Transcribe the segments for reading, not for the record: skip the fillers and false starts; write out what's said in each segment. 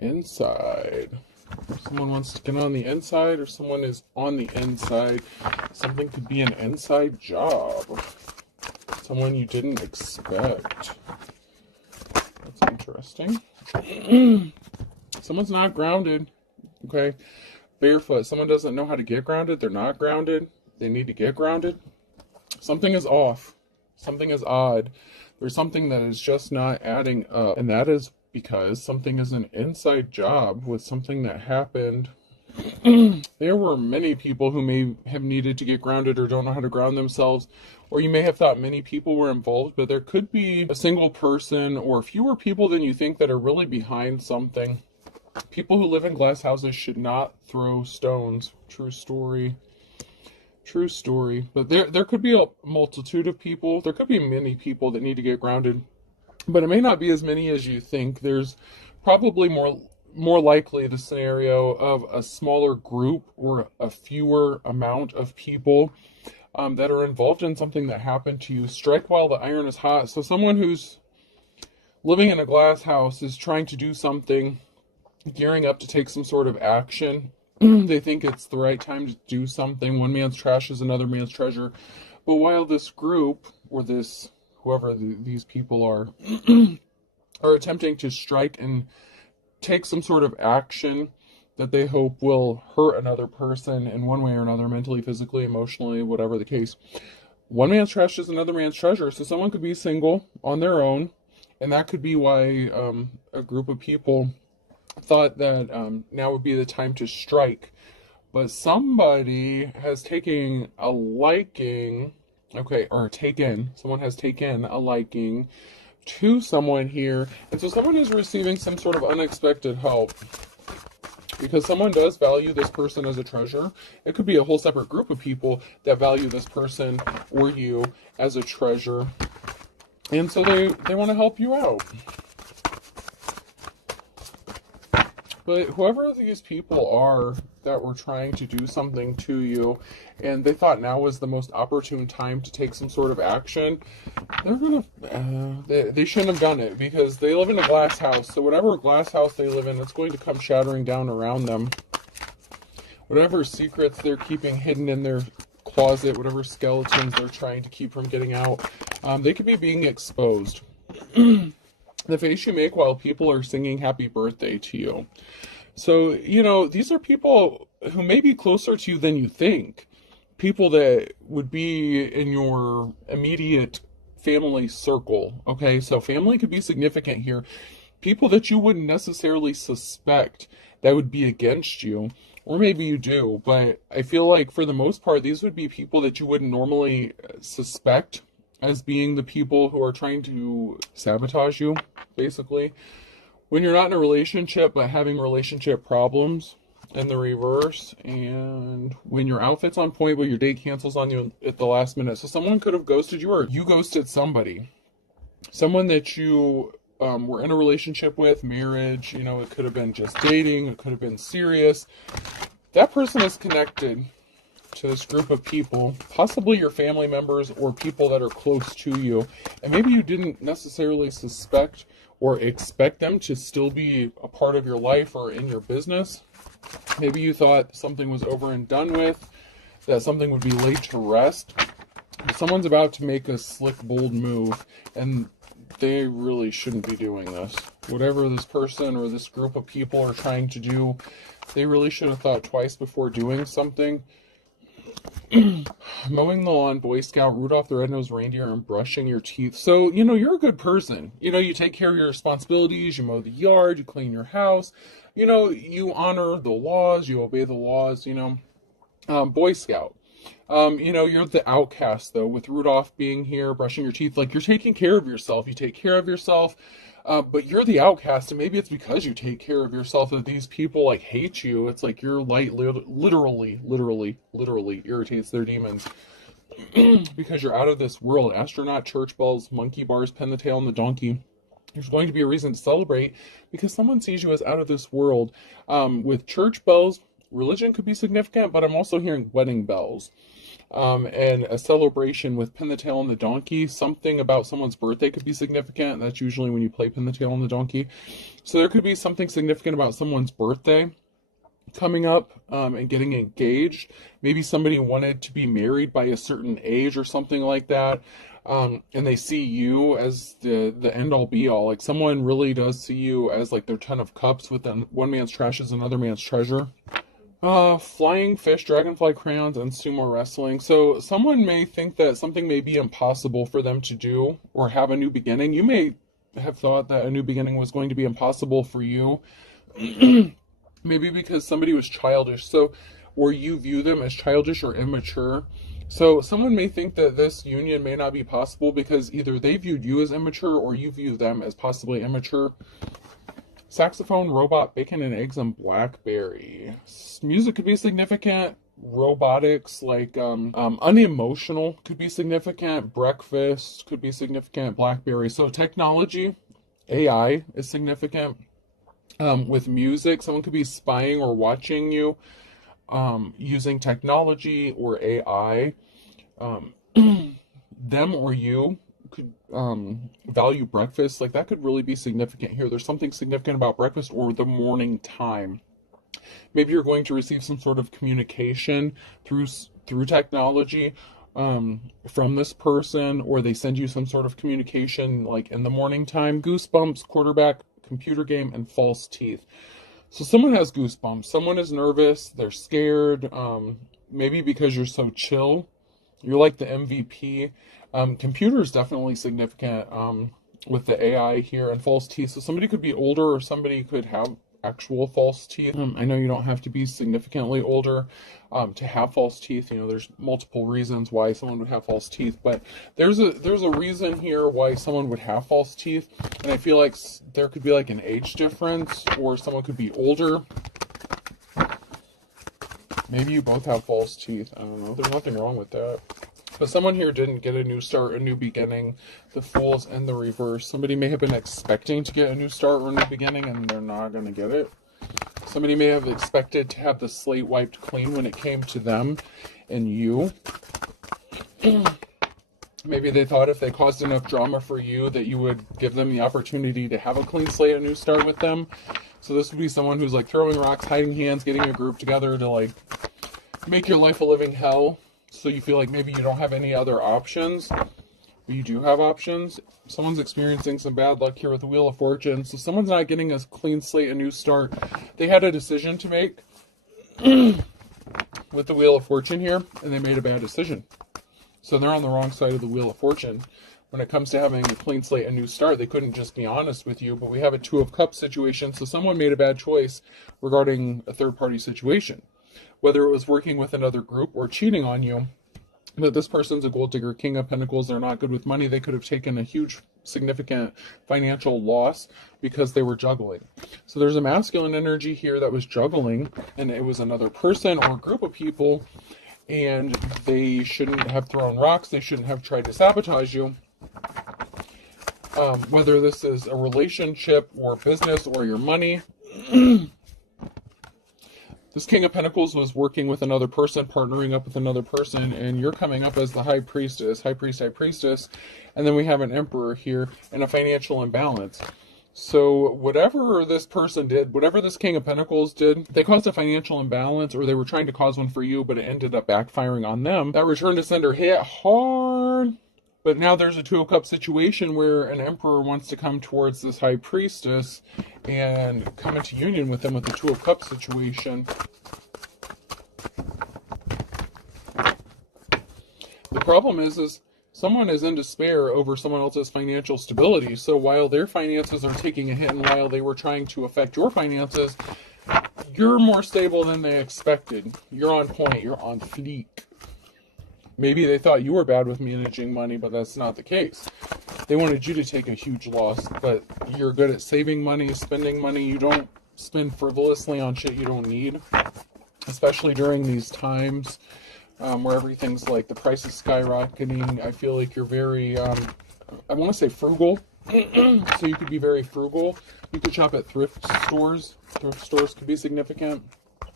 inside. Someone wants to get on the inside, or someone is on the inside. Something could be an inside job. Someone you didn't expect. That's interesting. Someone's not grounded. Okay. Barefoot. Someone doesn't know how to get grounded. They're not grounded. They need to get grounded. Something is off. Something is odd. There's something that is just not adding up. And that is because something is an inside job with something that happened. There were many people who may have needed to get grounded or don't know how to ground themselves, or you may have thought many people were involved, but there could be a single person or fewer people than you think that are really behind something. People who live in glass houses should not throw stones. True story. True story. But there could be a multitude of people. There could be many people that need to get grounded, but it may not be as many as you think. There's probably more likely the scenario of a smaller group or a fewer amount of people that are involved in something that happened to you. Strike while the iron is hot. So someone who's living in a glass house is trying to do something, gearing up to take some sort of action. They think it's the right time to do something. One man's trash is another man's treasure. But while this group, or this, whoever these people are attempting to strike and take some sort of action that they hope will hurt another person in one way or another, mentally, physically, emotionally, whatever the case. One man's trash is another man's treasure. So someone could be single on their own, and that could be why a group of people thought that now would be the time to strike. But somebody has taken a liking, someone has taken a liking to someone here. And so someone is receiving some sort of unexpected help, because someone does value this person as a treasure. It could be a whole separate group of people that value this person or you as a treasure. And so they want to help you out. But whoever these people are that were trying to do something to you, and they thought now was the most opportune time to take some sort of action, they shouldn't have done it, because they live in a glass house. So whatever glass house they live in, it's going to come shattering down around them. Whatever secrets they're keeping hidden in their closet, whatever skeletons they're trying to keep from getting out, they could be being exposed. The face you make while people are singing happy birthday to you. So, these are people who may be closer to you than you think. People that would be in your immediate family circle. Okay, so family could be significant here. People that you wouldn't necessarily suspect that would be against you. Or maybe you do, but I feel like for the most part, these would be people that you wouldn't normally suspect as being the people who are trying to sabotage you, basically. When you're not in a relationship, but having relationship problems in the reverse, and when your outfit's on point, but your date cancels on you at the last minute. So someone could have ghosted you, or you ghosted somebody. Someone that you were in a relationship with, marriage, it could have been just dating, it could have been serious. That person is connected to this group of people, possibly your family members or people that are close to you, and maybe you didn't necessarily suspect or expect them to still be a part of your life or in your business. Maybe you thought something was over and done with, that something would be laid to rest. Someone's about to make a slick, bold move, and they really shouldn't be doing this. Whatever this person or this group of people are trying to do, they really should have thought twice before doing something. Mowing the lawn, Boy Scout, Rudolph the Red-Nosed Reindeer, and brushing your teeth. So, you're a good person. You take care of your responsibilities, you mow the yard, you clean your house, you honor the laws, you obey the laws, Boy Scout. You're the outcast, though, with Rudolph being here, brushing your teeth. Like, you're taking care of yourself. You take care of yourself, but you're the outcast, and maybe it's because you take care of yourself that these people, hate you. It's like your light literally irritates their demons. Because you're out of this world. Astronaut, church bells, monkey bars, pin the tail on the donkey. There's going to be a reason to celebrate, because someone sees you as out of this world. With church bells, Religion could be significant, but I'm also hearing wedding bells. And a celebration with pin the tail on the donkey. Something about someone's birthday could be significant. That's usually when you play pin the tail on the donkey. So there could be something significant about someone's birthday coming up, and getting engaged. Maybe somebody wanted to be married by a certain age or something like that. And they see you as the end all be all. Like someone really does see you as like their 10 of cups, with one man's trash is another man's treasure. Flying fish, dragonfly crayons, and sumo wrestling. So someone may think that something may be impossible for them to do or have a new beginning. You may have thought that a new beginning was going to be impossible for you. Maybe because somebody was childish. So, or you view them as childish or immature. So someone may think that this union may not be possible because either they viewed you as immature or you view them as possibly immature. Saxophone, robot, bacon and eggs, and blackberry. Music could be significant. Robotics, like unemotional, could be significant. Breakfast could be significant. Blackberry. So technology, AI is significant. With music, someone could be spying or watching you using technology or AI. Them or you could value breakfast. Like that could really be significant here. There's something significant about breakfast or the morning time. Maybe you're going to receive some sort of communication through technology from this person, or they send you some sort of communication like in the morning time. Goosebumps, quarterback, computer game, and false teeth. So someone has goosebumps. Someone is nervous. They're scared. Maybe because you're so chill. You're like the MVP. Computer is definitely significant with the AI here, and false teeth. So somebody could be older, or somebody could have actual false teeth. I know you don't have to be significantly older to have false teeth. You know, there's multiple reasons why someone would have false teeth, but there's a reason here why someone would have false teeth, and I feel like there could be like an age difference, or someone could be older. Maybe you both have false teeth. I don't know. There's nothing wrong with that. But someone here didn't get a new start, a new beginning. The Fool's in the reverse. Somebody may have been expecting to get a new start or a new beginning, and they're not going to get it. Somebody may have expected to have the slate wiped clean when it came to them and you. Maybe they thought if they caused enough drama for you that you would give them the opportunity to have a clean slate, a new start with them. So this would be someone who's like throwing rocks, hiding hands, getting a group together to like make your life a living hell. So you feel like maybe you don't have any other options, but you do have options. Someone's experiencing some bad luck here with the Wheel of Fortune. So someone's not getting a clean slate, a new start. They had a decision to make with the Wheel of Fortune here, and they made a bad decision. So they're on the wrong side of the Wheel of Fortune. When it comes to having a clean slate, a new start, they couldn't just be honest with you, but we have a Two of Cups situation. So someone made a bad choice regarding a third-party situation. Whether it was working with another group or cheating on you. But this person's a gold digger, King of Pentacles. They're not good with money. They could have taken a huge, significant financial loss because they were juggling. So there's a masculine energy here that was juggling, and it was another person or group of people, and they shouldn't have thrown rocks. They shouldn't have tried to sabotage you. Whether this is a relationship or business or your money. This King of Pentacles was working with another person, partnering up with another person, and you're coming up as the High Priestess, High Priest, High Priestess, and then we have an Emperor here and a financial imbalance. So whatever this person did, whatever this King of Pentacles did, they caused a financial imbalance, or they were trying to cause one for you, but it ended up backfiring on them. That return to sender hit hard. But now there's a Two of Cups situation where an Emperor wants to come towards this High Priestess and come into union with them with the Two of Cups situation. The problem is someone is in despair over someone else's financial stability. So while their finances are taking a hit and while they were trying to affect your finances, you're more stable than they expected. You're on point. You're on fleek. Maybe they thought you were bad with managing money, but that's not the case. They wanted you to take a huge loss, but you're good at saving money, spending money. You don't spend frivolously on shit you don't need, especially during these times where everything's like the price is skyrocketing. I feel like you're very, I want to say frugal. So you could be very frugal. You could shop at thrift stores. Thrift stores could be significant.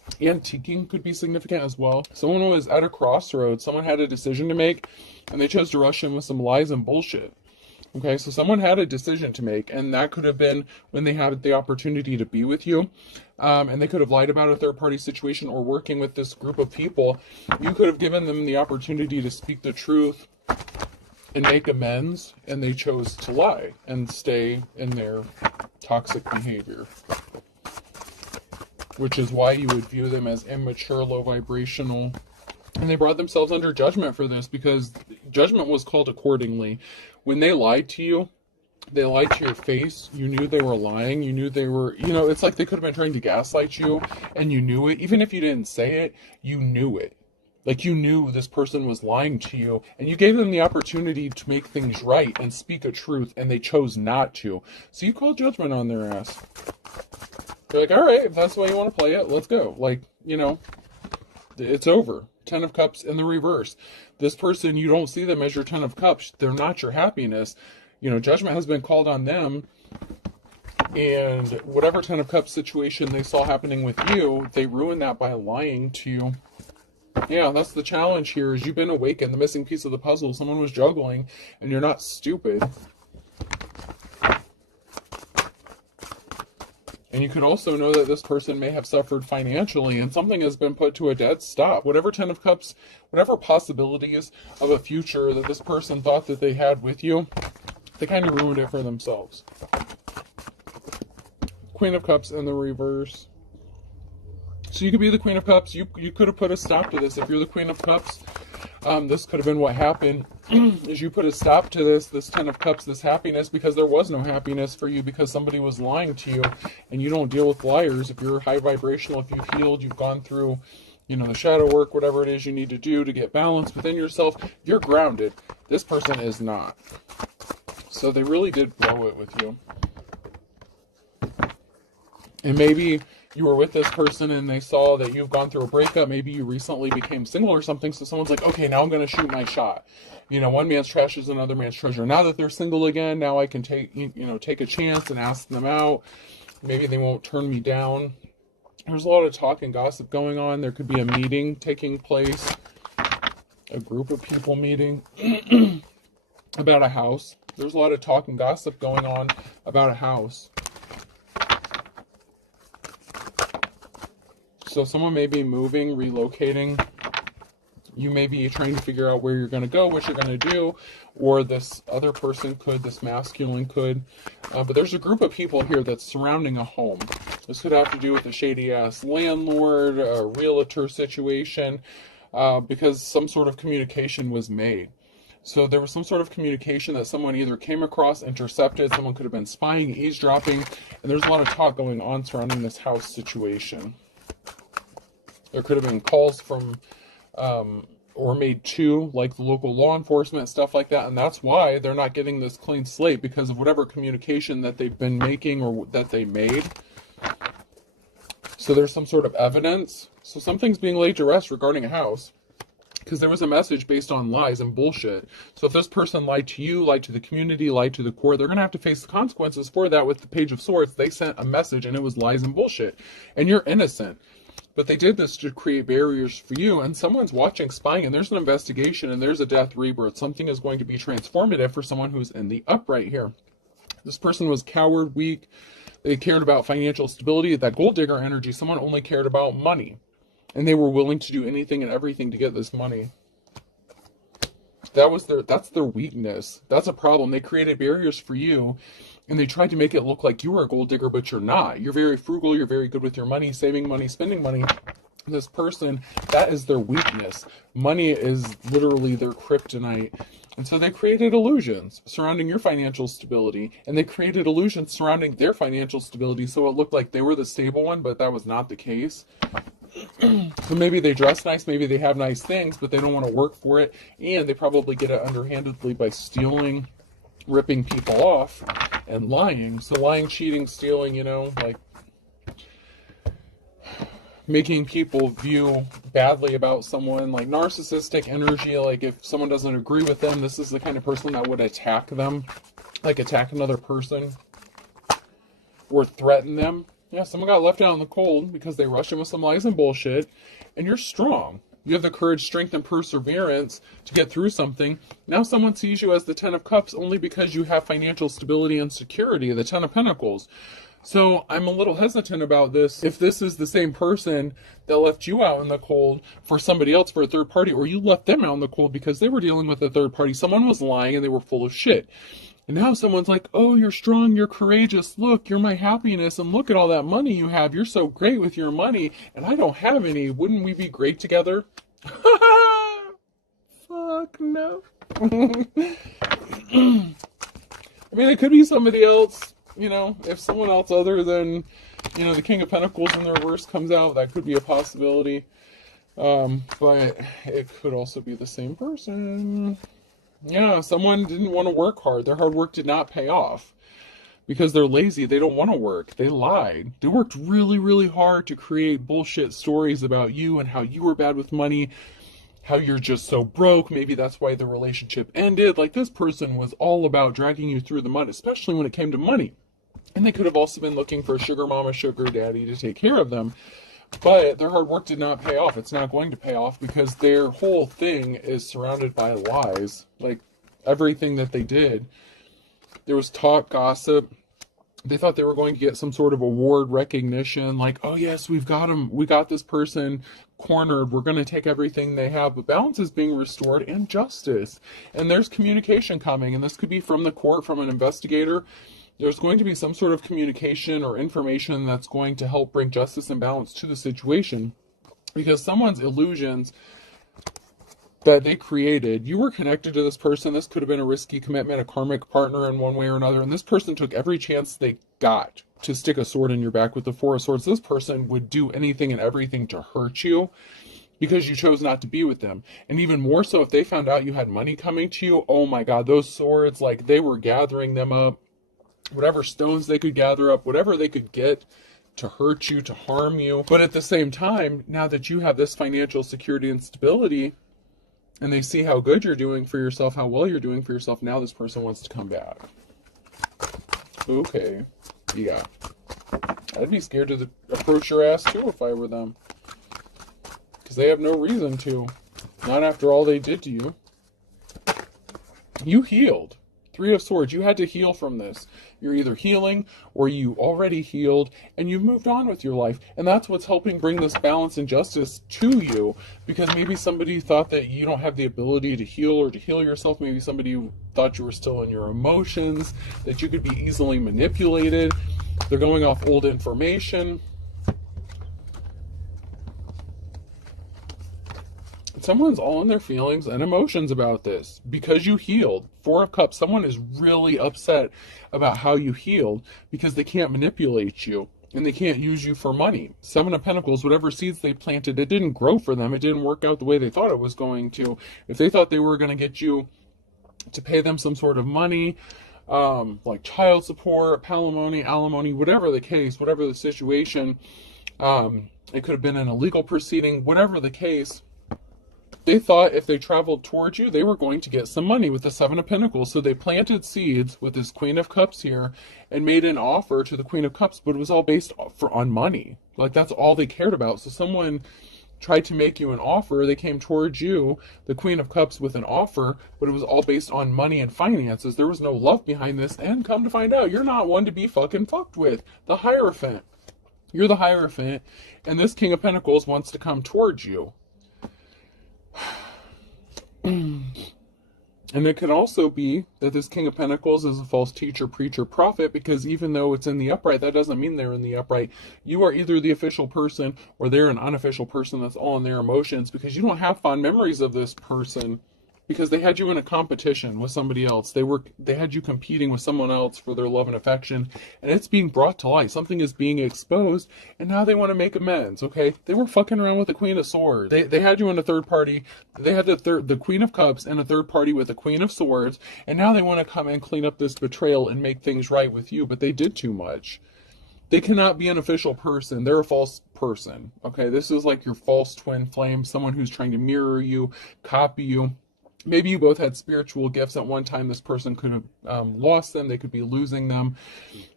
Antiquing could be significant as well. Someone was at a crossroads. Someone had a decision to make, and they chose to rush in with some lies and bullshit. Okay, so someone had a decision to make, and that could have been when they had the opportunity to be with you, and they could have lied about a third-party situation, or working with this group of people. You could have given them the opportunity to speak the truth and make amends, and they chose to lie and stay in their toxic behavior, which is why you would view them as immature, low vibrational. And they brought themselves under judgment for this, because judgment was called accordingly. When they lied to you, they lied to your face. You knew they were lying. You knew they were, it's like they could have been trying to gaslight you, and you knew it. Even if you didn't say it, you knew it. Like, you knew this person was lying to you, and you gave them the opportunity to make things right and speak a truth, and they chose not to. So you called judgment on their ass. You're like, all right, if that's the way you want to play it, let's go. Like, it's over. 10 of Cups in the reverse. This person, you don't see them as your 10 of Cups. They're not your happiness. Judgment has been called on them. And whatever 10 of Cups situation they saw happening with you, they ruined that by lying to you. Yeah, that's the challenge here, is you've been awakened. The missing piece of the puzzle. Someone was juggling, and you're not stupid. And you could also know that this person may have suffered financially, and something has been put to a dead stop. Whatever 10 of Cups, whatever possibilities of a future that this person thought that they had with you, they kind of ruined it for themselves. Queen of Cups in the reverse. So you could be the Queen of Cups. You could have put a stop to this. If you're the Queen of Cups, this could have been what happened, is you put a stop to this 10 of Cups, this happiness, because there was no happiness for you, because somebody was lying to you, and you don't deal with liars. If you're high vibrational, if you've healed, you've gone through, the shadow work, whatever it is you need to do to get balance within yourself, you're grounded. This person is not. So they really did blow it with you. And maybe you were with this person and they saw that you've gone through a breakup. Maybe you recently became single or something. So someone's like, okay, now I'm going to shoot my shot. One man's trash is another man's treasure. Now that they're single again, now I can take a chance and ask them out. Maybe they won't turn me down. There's a lot of talk and gossip going on. There could be a meeting taking place, a group of people meeting about a house. There's a lot of talk and gossip going on about a house. So someone may be moving, relocating. You may be trying to figure out where you're going to go, what you're going to do, or this other person could, this masculine could. But there's a group of people here that's surrounding a home. This could have to do with a shady-ass landlord, a realtor situation, because some sort of communication was made. So there was some sort of communication that someone either came across, intercepted, someone could have been spying, eavesdropping, and there's a lot of talk going on surrounding this house situation. There could have been calls from, or made to, like the local law enforcement, stuff like that. And that's why they're not getting this clean slate, because of whatever communication that they've been making or that they made. So there's some sort of evidence. So something's being laid to rest regarding a house, because there was a message based on lies and bullshit. So if this person lied to you, lied to the community, lied to the core, they're going to have to face the consequences for that. With the Page of Swords, they sent a message and it was lies and bullshit. And you're innocent. But they did this to create barriers for you, and someone's watching, spying, and there's an investigation, and there's a death rebirth. Something is going to be transformative for someone who's in the upright here. This person was coward, weak. They cared about financial stability. That gold digger energy, someone only cared about money. And they were willing to do anything and everything to get this money. That's their weakness. That's a problem. They created barriers for you, and they tried to make it look like you were a gold digger, but you're not. You're very frugal. You're very good with your money, saving money, spending money. This person, that is their weakness. Money is literally their kryptonite. And so they created illusions surrounding your financial stability, and they created illusions surrounding their financial stability, so it looked like they were the stable one, but that was not the case. So maybe they dress nice, maybe they have nice things, but they don't want to work for it, and they probably get it underhandedly by stealing, ripping people off, and lying. So lying, cheating, stealing, like making people view badly about someone, like narcissistic energy. Like if someone doesn't agree with them, this is the kind of person that would attack them, like attack another person or threaten them. Yeah, someone got left out in the cold because they rushed in with some lies and bullshit, and you're strong. You have the courage, strength, and perseverance to get through something. Now someone sees you as the Ten of Cups only because you have financial stability and security, the Ten of Pentacles. So I'm a little hesitant about this. If this is the same person that left you out in the cold for somebody else, for a third party, or you left them out in the cold because they were dealing with a third party, someone was lying and they were full of shit. And now someone's like, oh, you're strong, you're courageous, look, you're my happiness, and look at all that money you have, you're so great with your money, and I don't have any, wouldn't we be great together? Fuck no. I mean, it could be somebody else, you know, if someone else other than, you know, the King of Pentacles in the reverse comes out, that could be a possibility. But it could also be the same person. Yeah, someone didn't want to work hard. Their hard work did not pay off because they're lazy. They don't want to work. They lied. They worked really, really hard to create bullshit stories about you and how you were bad with money, how you're just so broke. Maybe that's why the relationship ended. Like, this person was all about dragging you through the mud, especially when it came to money. And they could have also been looking for a sugar mama, sugar daddy to take care of them. But their hard work did not pay off. It's not going to pay off because their whole thing is surrounded by lies. Like, everything that they did, there was talk, gossip. They thought they were going to get some sort of award recognition. Like, oh yes, we've got them. We got this person cornered. We're going to take everything they have. But balance is being restored and justice. And there's communication coming. And this could be from the court, from an investigator. There's going to be some sort of communication or information that's going to help bring justice and balance to the situation. Because someone's illusions that they created, you were connected to this person. This could have been a risky commitment, a karmic partner in one way or another. And this person took every chance they got to stick a sword in your back with the Four of Swords. This person would do anything and everything to hurt you because you chose not to be with them. And even more so, if they found out you had money coming to you, oh my God, those swords, like, they were gathering them up. Whatever stones they could gather up, whatever they could get to hurt you, to harm you. But at the same time, now that you have this financial security and stability, and they see how good you're doing for yourself, how well you're doing for yourself, now this person wants to come back. Okay. Yeah. I'd be scared to approach your ass too if I were them. Because they have no reason to. Not after all they did to you. You healed. Three of Swords, you had to heal from this. You're either healing or you already healed and you've moved on with your life. And that's what's helping bring this balance and justice to you. Because maybe somebody thought that you don't have the ability to heal or to heal yourself. Maybe somebody thought you were still in your emotions, that you could be easily manipulated. They're going off old information. Someone's all in their feelings and emotions about this because you healed. Four of Cups, someone is really upset about how you healed because they can't manipulate you and they can't use you for money. Seven of Pentacles, whatever seeds they planted, it didn't grow for them. It didn't work out the way they thought it was going to. If they thought they were going to get you to pay them some sort of money, like child support, alimony, whatever the case, whatever the situation, it could have been an illegal proceeding, whatever the case, they thought if they traveled towards you, they were going to get some money with the Seven of Pentacles. So they planted seeds with this Queen of Cups here and made an offer to the Queen of Cups, but it was all based on money. Like, that's all they cared about. So someone tried to make you an offer. They came towards you, the Queen of Cups, with an offer, but it was all based on money and finances. There was no love behind this. And come to find out, you're not one to be fucking fucked with. The Hierophant. You're the Hierophant, and this King of Pentacles wants to come towards you. And it could also be that this King of Pentacles is a false teacher, preacher, prophet, because even though it's in the upright, that doesn't mean they're in the upright. You are either the official person or they're an unofficial person that's all in their emotions, because you don't have fond memories of this person because they had you in a competition with somebody else. They had you competing with someone else for their love and affection, and it's being brought to light. Something is being exposed, and now they want to make amends, okay? They were fucking around with the Queen of Swords. They had you in a third party. They had the Queen of Cups and a third party with the Queen of Swords, and now they want to come and clean up this betrayal and make things right with you, but they did too much. They cannot be an official person. They're a false person, okay? This is like your false twin flame, someone who's trying to mirror you, copy you. Maybe you both had spiritual gifts at one time. This person could have lost them. They could be losing them.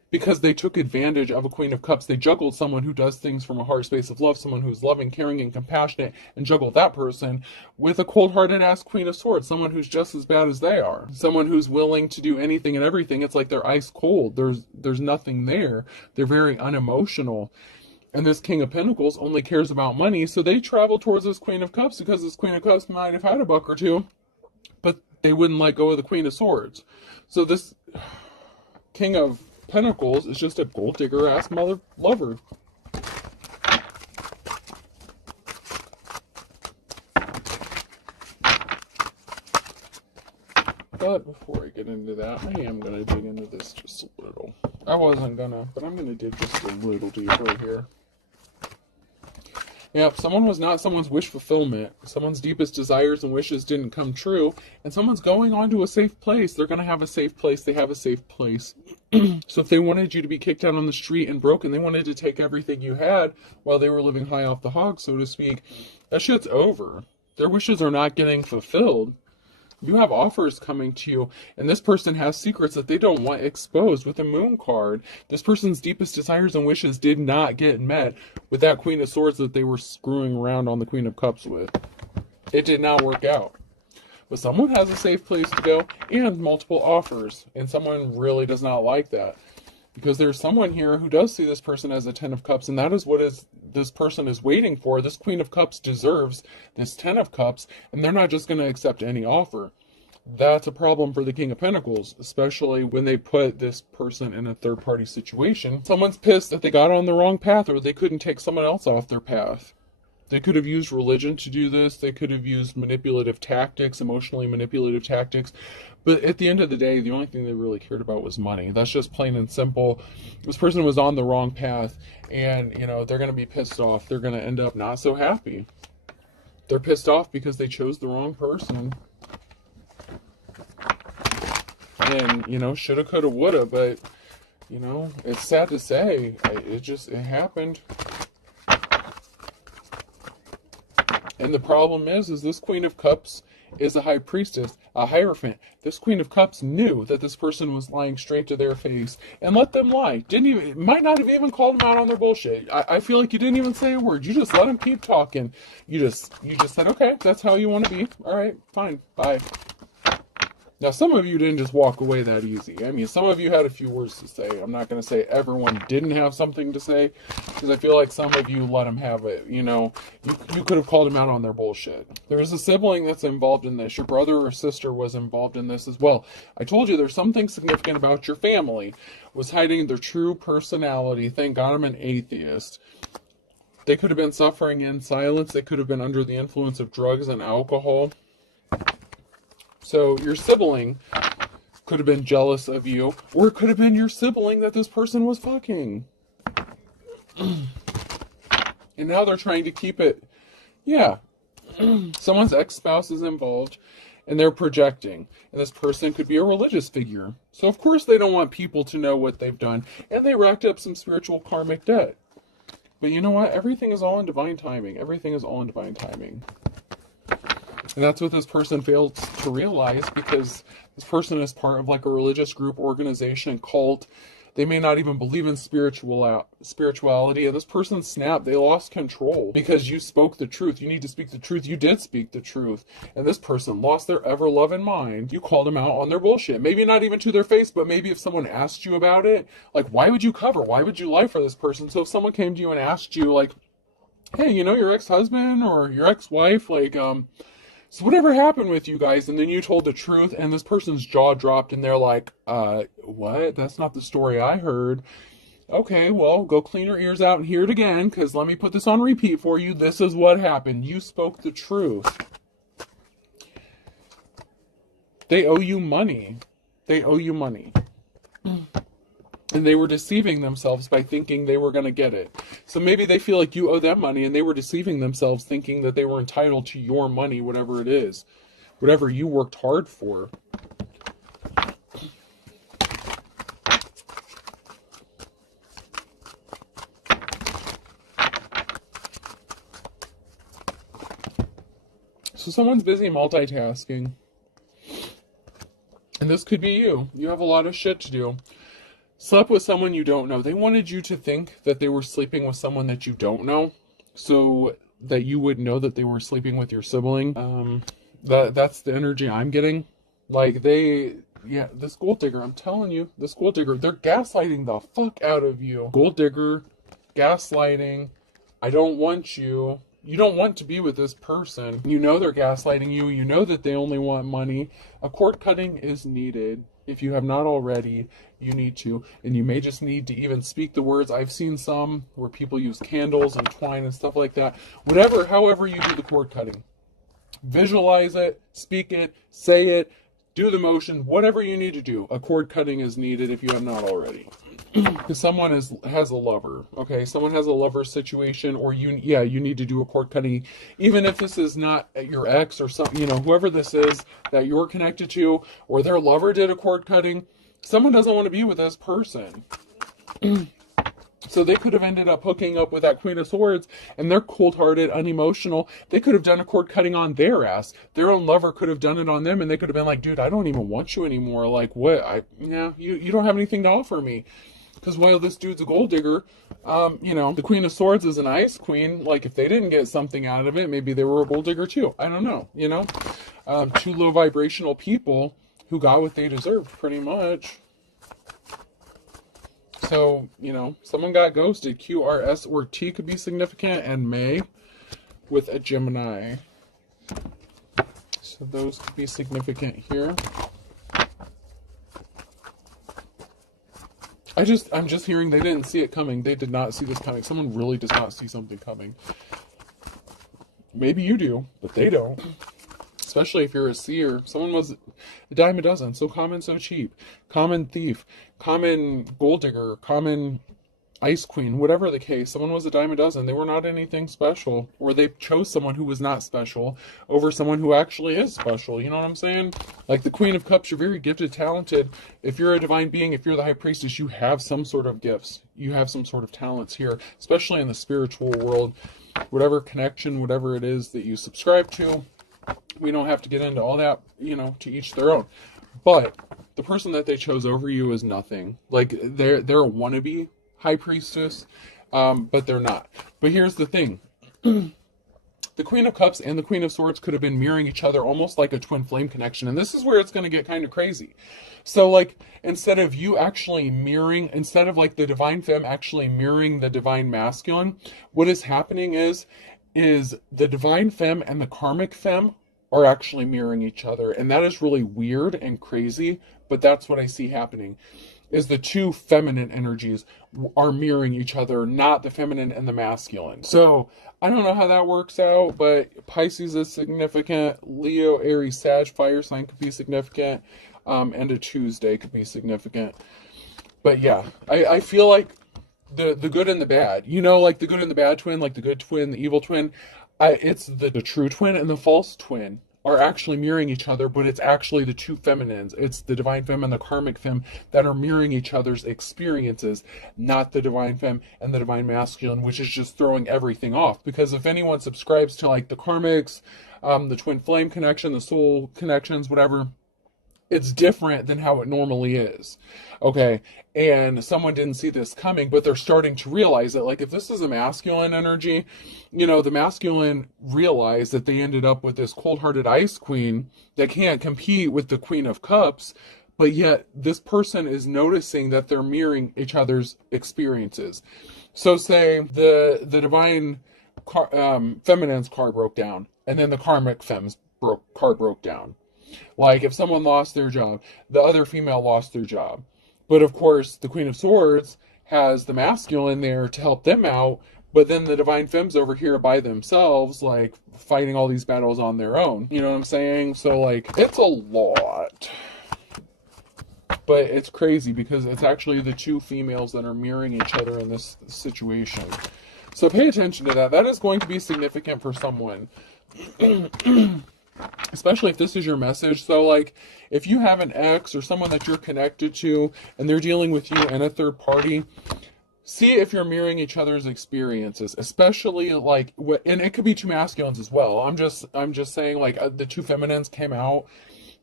because they took advantage of a Queen of Cups. They juggled someone who does things from a heart space of love, someone who's loving, caring, and compassionate, and juggled that person with a cold-hearted ass Queen of Swords, someone who's just as bad as they are, someone who's willing to do anything and everything. It's like they're ice cold. There's nothing there. They're very unemotional. And this King of Pentacles only cares about money, so they travel towards this Queen of Cups because this Queen of Cups might have had a buck or two, but they wouldn't let go of the Queen of Swords. So this King of Pentacles is just a gold digger ass mother lover. But before I get into that, I am going to dig into this just a little. I wasn't gonna, but I'm going to dig just a little deeper here. Yep, someone was not someone's wish fulfillment. Someone's deepest desires and wishes didn't come true, and someone's going on to a safe place. They're going to have a safe place. They have a safe place. So if they wanted you to be kicked out on the street and broken, they wanted to take everything you had while they were living high off the hog, so to speak, that shit's over. Their wishes are not getting fulfilled. You have offers coming to you, and this person has secrets that they don't want exposed with a moon card. This person's deepest desires and wishes did not get met with that Queen of Swords that they were screwing around on the Queen of Cups with. It did not work out. But someone has a safe place to go and multiple offers, and someone really does not like that. Because there's someone here who does see this person as a Ten of Cups, and that is what this person is waiting for. This Queen of Cups deserves this Ten of Cups, and they're not just going to accept any offer. That's a problem for the King of Pentacles, especially when they put this person in a third-party situation. Someone's pissed that they got on the wrong path, or they couldn't take someone else off their path. They could have used religion to do this. They could have used manipulative tactics, emotionally manipulative tactics. But at the end of the day, the only thing they really cared about was money. That's just plain and simple. This person was on the wrong path, and, you know, they're going to be pissed off. They're going to end up not so happy. They're pissed off because they chose the wrong person. And, you know, shoulda, coulda, woulda, but, you know, it's sad to say. It happened. And the problem is this Queen of Cups is a high priestess, a hierophant. This Queen of Cups knew that this person was lying straight to their face and let them lie. Might not have even called them out on their bullshit. I feel like you didn't even say a word. You just let them keep talking. You just said, okay, that's how you want to be. All right, fine, bye. Now, some of you didn't just walk away that easy. I mean, some of you had a few words to say. I'm not going to say everyone didn't have something to say, because I feel like some of you let them have it. You know, you could have called them out on their bullshit. There is a sibling that's involved in this. Your brother or sister was involved in this as well. I told you there's something significant about your family. Was hiding their true personality. Thank God I'm an atheist. They could have been suffering in silence. They could have been under the influence of drugs and alcohol. So your sibling could have been jealous of you, or it could have been your sibling that this person was fucking. And now they're trying to keep it. Yeah. Someone's ex-spouse is involved, and they're projecting. And this person could be a religious figure. So of course they don't want people to know what they've done, and they racked up some spiritual karmic debt. But you know what? Everything is all in divine timing. Everything is all in divine timing. And that's what this person failed to realize, because this person is part of like a religious group, organization, cult. They may not even believe in spirituality. And this person snapped. They lost control because you spoke the truth. You need to speak the truth. You did speak the truth. And this person lost their ever-loving mind. You called them out on their bullshit. Maybe not even to their face, but maybe if someone asked you about it, like, why would you cover? Why would you lie for this person? So if someone came to you and asked you, like, hey, you know, your ex-husband or your ex-wife, like, so whatever happened with you guys? And then you told the truth, and this person's jaw dropped, and they're like, what? That's not the story I heard. Okay, well, go clean your ears out and hear it again, because let me put this on repeat for you. This is what happened. You spoke the truth. They owe you money. They owe you money. And they were deceiving themselves by thinking they were going to get it. So maybe they feel like you owe them money, and they were deceiving themselves thinking that they were entitled to your money, whatever it is. Whatever you worked hard for. So someone's busy multitasking. And this could be you. You have a lot of shit to do. slept with someone you don't know. They wanted you to think that they were sleeping with someone that you don't know, so that you would know that they were sleeping with your sibling. That's the energy I'm getting. Like this gold digger, I'm telling you, this gold digger, they're gaslighting the fuck out of you. Gold digger, gaslighting. I don't want you. You don't want to be with this person. You know they're gaslighting you. You know that they only want money. A cord cutting is needed. If you have not already, you need to. And you may just need to even speak the words. I've seen some where people use candles and twine and stuff like that. Whatever, however you do the cord cutting. Visualize it, speak it, say it, do the motion, whatever you need to do. A cord cutting is needed if you have not already. Because someone has a lover, okay? Someone has a lover situation, or you need to do a cord cutting, even if this is not your ex or something, whoever this is that you're connected to, or their lover did a cord cutting. Someone doesn't want to be with this person. So they could have ended up hooking up with that Queen of Swords, and they're cold-hearted, unemotional. They could have done a cord cutting on their ass. Their own lover could have done it on them, and they could have been like, dude, I don't even want you anymore. Like, what? You don't have anything to offer me. Because while this dude's a gold digger, the Queen of Swords is an ice queen. Like, if they didn't get something out of it, maybe they were a gold digger too. I don't know, two low vibrational people who got what they deserved, pretty much. So, someone got ghosted. Q, R, S, or T could be significant, and May with a Gemini. So those could be significant here. I'm just hearing they didn't see it coming. They did not see this coming. Someone really does not see something coming. Maybe you do, but they don't. Especially if you're a seer. Someone was a dime a dozen. So common, so cheap. Common thief. Common gold digger. Common ice queen. Whatever the case. Someone was a dime a dozen. They were not anything special. Or they chose someone who was not special over someone who actually is special. You know what I'm saying? Like the Queen of Cups, you're very gifted, talented. If you're a divine being, if you're the High Priestess, you have some sort of gifts. You have some sort of talents here. Especially in the spiritual world. Whatever connection, whatever it is that you subscribe to. We don't have to get into all that, to each their own. But the person that they chose over you is nothing. Like, they're a wannabe High Priestess, but they're not. But here's the thing. The Queen of Cups and the Queen of Swords could have been mirroring each other almost like a twin flame connection. And this is where it's going to get kind of crazy. So, like, instead of the Divine Femme actually mirroring the Divine Masculine, what is happening is the Divine Femme and the Karmic Femme are actually mirroring each other. And that is really weird and crazy, but that's what I see happening, is the two feminine energies are mirroring each other, not the feminine and the masculine. So I don't know how that works out, but Pisces is significant. Leo, Aries, Sag, fire sign could be significant. And a Tuesday could be significant. But yeah, I feel like the good and the bad, like the good and the bad twin, like the good twin, the evil twin, it's the true twin and the false twin are actually mirroring each other, but it's actually the two feminines. It's the Divine Femme and the Karmic Femme that are mirroring each other's experiences, not the Divine Femme and the Divine Masculine, which is just throwing everything off. Because if anyone subscribes to like the Karmics, the twin flame connection, the soul connections, whatever, it's different than how it normally is. Okay. And someone didn't see this coming, but they're starting to realize that, like, if this is a masculine energy, the masculine realized that they ended up with this cold-hearted ice queen that can't compete with the Queen of Cups, but yet this person is noticing that they're mirroring each other's experiences. So say the divine feminine's car broke down, and then the karmic femme's car broke down. Like, if someone lost their job, the other female lost their job. But of course, the Queen of Swords has the masculine there to help them out, but then the Divine Femmes over here by themselves, like, fighting all these battles on their own. You know what I'm saying? So, like, it's a lot. But it's crazy because it's actually the two females that are mirroring each other in this situation. So pay attention to that. That is going to be significant for someone. Especially if this is your message. So, like, if you have an ex or someone that you're connected to and they're dealing with you and a third party, see if you're mirroring each other's experiences, especially like and it could be two masculines as well. I'm just saying, like, the two feminines came out,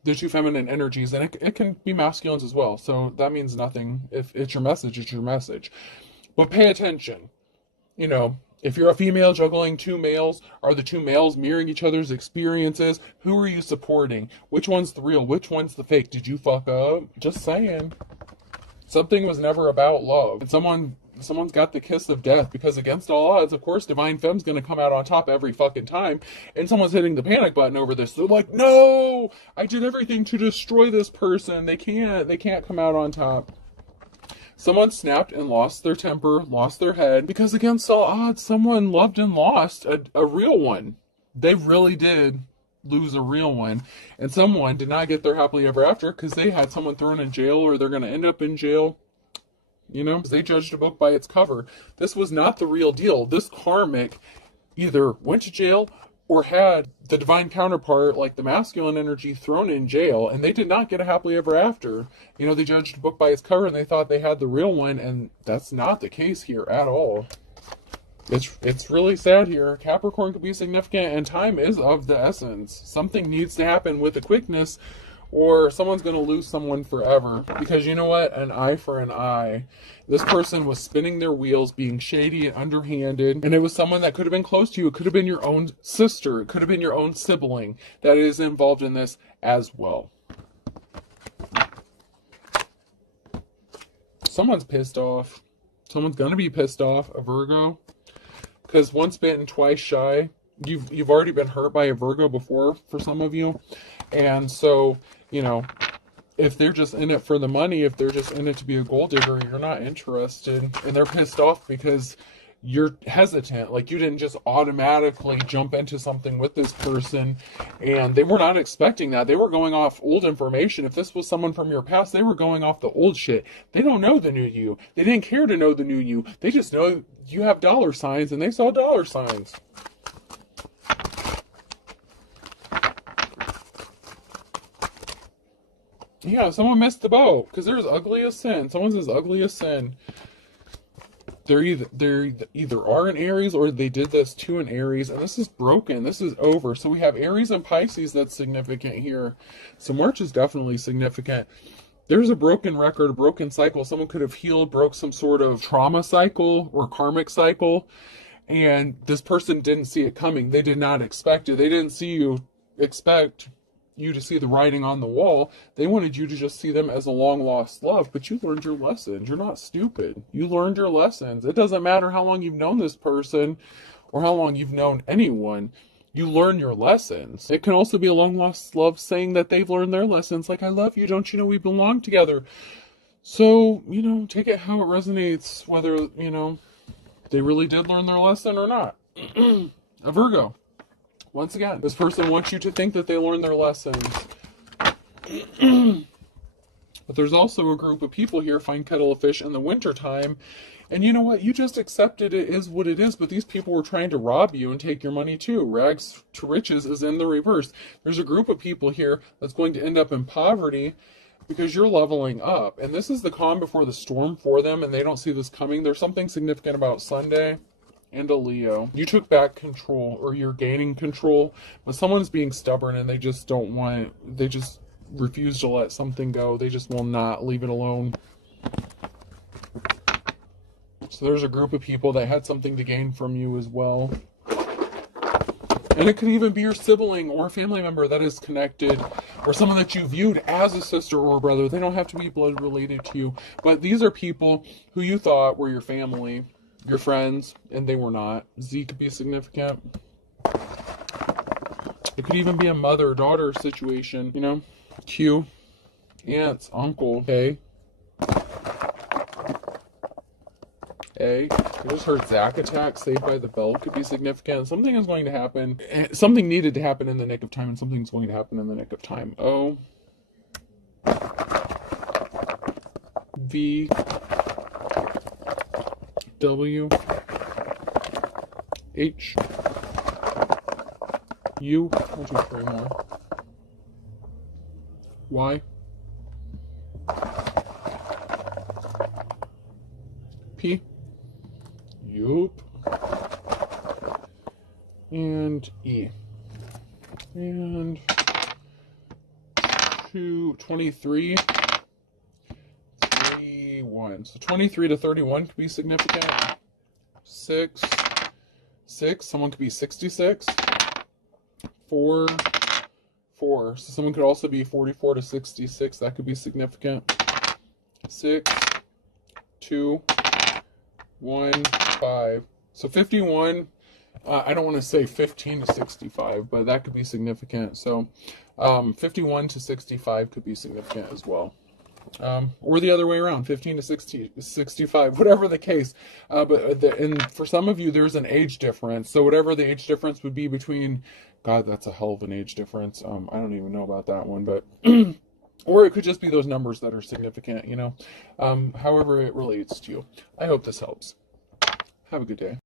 the two feminine energies, and it can be masculines as well. So that means nothing. If it's your message, it's your message. But pay attention. You know, if you're a female juggling two males, are the two males mirroring each other's experiences? Who are you supporting? Which one's the real? Which one's the fake? Did you fuck up? Just saying. Something was never about love. And someone's got the kiss of death, because against all odds, of course, Divine Femme's going to come out on top every fucking time. And someone's hitting the panic button over this. They're like, no, I did everything to destroy this person. They can't come out on top. Someone snapped and lost their temper, lost their head, because against all odds, someone loved and lost a real one. They really did lose a real one. And someone did not get their happily ever after because they had someone thrown in jail, or they're going to end up in jail. You know, they judged a book by its cover. This was not the real deal. This karmic either went to jail or had the divine counterpart, like the masculine energy, thrown in jail, and they did not get a happily ever after. You know, they judged a book by its cover and they thought they had the real one, and that's not the case here at all. It's really sad here. Capricorn could be significant, and time is of the essence. Something needs to happen with a quickness, or someone's going to lose someone forever. Because you know what? An eye for an eye. This person was spinning their wheels, being shady and underhanded, and it was someone that could have been close to you. It could have been your own sister. It could have been your own sibling that is involved in this as well. Someone's pissed off. Someone's going to be pissed off, a Virgo. Because once bitten, twice shy. You've already been hurt by a Virgo before, for some of you. And so, you know, if they're just in it for the money, if they're just in it to be a gold digger, you're not interested. And they're pissed off because you're hesitant. Like, you didn't just automatically jump into something with this person. And they were not expecting that. They were going off old information. If this was someone from your past, they were going off the old shit. They don't know the new you. They didn't care to know the new you. They just know you have dollar signs, and they saw dollar signs. Yeah, someone missed the boat, because there's ugly as sin. Someone's as ugly as sin. They're either are an Aries, or they did this to an Aries, and this is broken. This is over. So we have Aries and Pisces that's significant here. So March is definitely significant. There's a broken record, a broken cycle. Someone could have healed, broke some sort of trauma cycle or karmic cycle, and this person didn't see it coming. They did not expect it. They didn't expect you to see the writing on the wall. They wanted you to just see them as a long lost love, but you learned your lessons. You're not stupid. You learned your lessons. It doesn't matter how long you've known this person or how long you've known anyone. You learn your lessons. It can also be a long lost love saying that they've learned their lessons. Like, I love you. Don't you know we belong together? So, you know, take it how it resonates, whether, you know, they really did learn their lesson or not. A Virgo. Once again, this person wants you to think that they learned their lessons. But there's also a group of people here, find kettle of fish in the wintertime. And you know what? You just accepted it is what it is, but these people were trying to rob you and take your money too. Rags to riches is in the reverse. There's a group of people here that's going to end up in poverty because you're leveling up. And this is the calm before the storm for them, and they don't see this coming. There's something significant about Sunday. And a Leo. You took back control, or you're gaining control, but someone's being stubborn and they just don't want it. They just refuse to let something go. They just will not leave it alone. So there's a group of people that had something to gain from you as well. And it could even be your sibling or a family member that is connected, or someone that you viewed as a sister or a brother. They don't have to be blood related to you, but these are people who you thought were your family, your friends, and they were not. Z could be significant. It could even be a mother-daughter situation, you know? Q, aunts, uncle, A. I just heard Zack attack, Saved by the Bell could be significant. Something is going to happen. Something needed to happen in the nick of time, and something's going to happen in the nick of time. O. V. W. H. U. 1, 2, 3 more. Y. P. Yup. And E. And to 23, 31. So 23 to 31 could be significant. 6, 6. Someone could be 66. 4, 4. So someone could also be 44 to 66. That could be significant. 6, 2, 1, 5. So 51. I don't want to say 15 to 65, but that could be significant. So 51 to 65 could be significant as well. Or the other way around, 15 to 65, whatever the case. And for some of you, there's an age difference. So whatever the age difference would be between, God, that's a hell of an age difference. I don't even know about that one, but, or it could just be those numbers that are significant, you know, however it relates to you. I hope this helps. Have a good day.